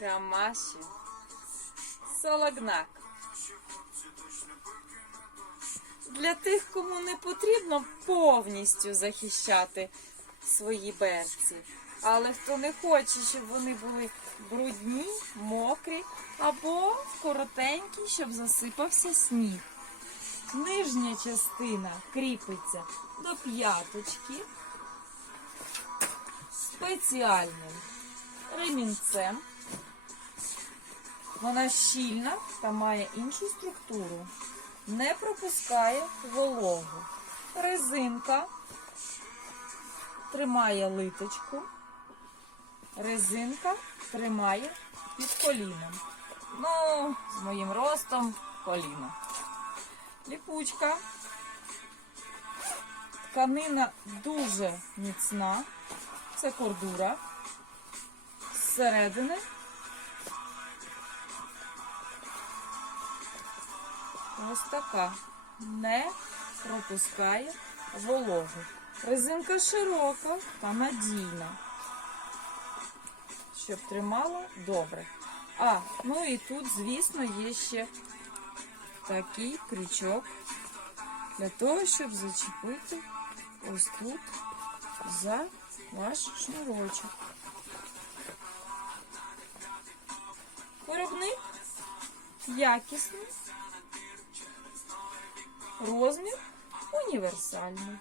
Гамаші. Солагнак. Для тих, кому не потрібно повністю захищати свої берці. Але хто не хоче, щоб вони були брудні, мокрі або коротенькі, щоб засипався сніг. Нижня частина кріпиться до п'яточки спеціальним ремінцем. Вона щільна та має іншу структуру. Не пропускає вологу. Резинка тримає литочку. Резинка тримає під коліном. Ну, з моїм ростом коліно. Ліпучка. Тканина дуже міцна. Це кордура. Зсередини ось така. Не пропускає вологу. Резинка широка та надійна. Щоб тримала добре. А, ну і тут, звісно, є ще такий крючок для того, щоб зачепити ось тут за ваш шнурочок. Якісний, розмір універсальний.